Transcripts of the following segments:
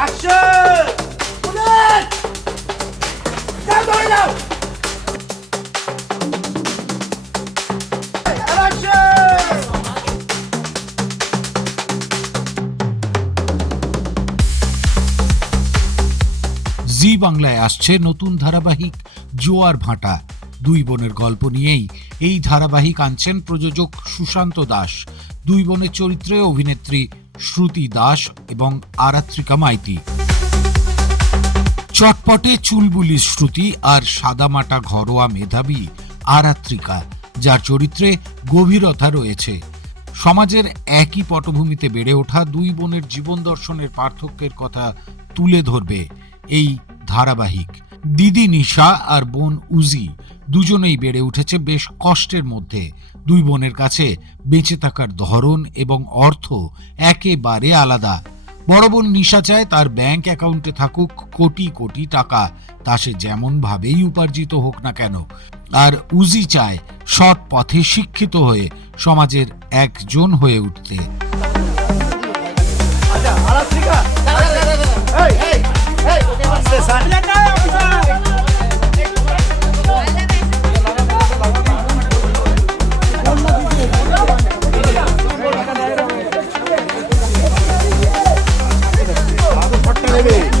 জি বাংলায় আসছে নতুন ধারাবাহিক জোয়ার ভাটা। দুই বোনের গল্প নিয়েই এই ধারাবাহিক আনছেন প্রযোজক সুশান্ত দাস। দুই বোনের চরিত্রে অভিনেত্রী শ্রুতি দাস এবং আরাত্রিকা মাইতি। চটপটে চুলবুলি শ্রুতি আর সাদামাটা ঘরোয়া মেধাবী আরাত্রিকা, যার চরিত্রে গভীরতা রয়েছে। সমাজের একই পটভূমিতে বেড়ে ওঠা দুই বোনের জীবন দর্শনের পার্থক্যের কথা তুলে ধরবে এই ধারাবাহিক। দিদি নিশা আর বোন উজি দুজনেই বেড়ে উঠেছে বেশ কষ্টের মধ্যে। দুই বোনের কাছে বেঁচে থাকার ধরন এবং অর্থ একেবারে আলাদা। বড় বোন নিশা চায় তার ব্যাংক অ্যাকাউন্টে থাকুক কোটি কোটি টাকা, তা সে যেমন ভাবেই উপার্জিত হোক না কেন। আর উজি চায় সৎ পথে শিক্ষিত হয়ে সমাজের একজন হয়ে উঠতে। baby.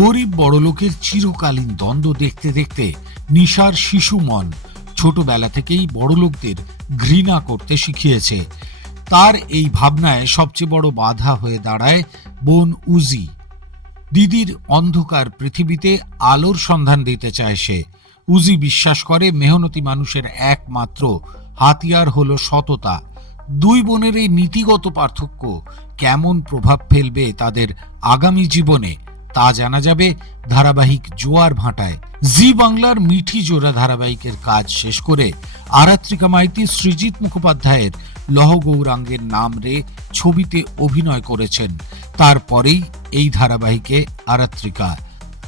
গরিব বড়লোকের চিরকালীন দ্বন্দ্ব দেখতে দেখতে নিশার শিশু মন ছোটবেলা থেকেই বড়লোকদের ঘৃণা করতে শিখিয়েছে। তার এই ভাবনায় সবচেয়ে বড় বাধা হয়ে দাঁড়ায় বোন উজি। দিদির অন্ধকার পৃথিবীতে আলোর সন্ধান দিতে চায় সে। উজি বিশ্বাস করে মেহনতি মানুষের একমাত্র হাতিয়ার হলো সততা। দুই বোনের এই নীতিগত পার্থক্য কেমন প্রভাব ফেলবে তাদের আগামী জীবনে তা জানা যাবে ধারাবাহিক জোয়ার ভাটায়। জি বাংলার মিঠি জোড়া ধারাবাহিকের কাজ শেষ করে আরাত্রিকা মাইতি সৃজিত মুখোপাধ্যায়ের লহ গৌরাঙ্গের নাম রে ছবিতে অভিনয় করেছেন। তারপরেই এই ধারাবাহিকে আরাত্রিকা।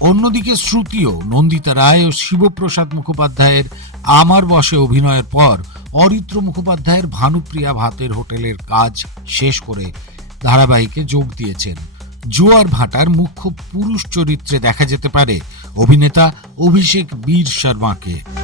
অন্যদিকে শ্রুতিও, নন্দিতা রায় ও শিবপ্রসাদ মুখোপাধ্যায়ের আমার বসে অভিনয়ের পর অরিত্র মুখোপাধ্যায়ের ভানুপ্রিয়া ভাতের হোটেলের কাজ শেষ করে ধারাবাহিকে যোগ দিয়েছেন। জোয়ার ভাটার মুখ্য পুরুষ চরিত্রে দেখা যেতে পারে অভিনেতা অভিষেক বীর শর্মাকে।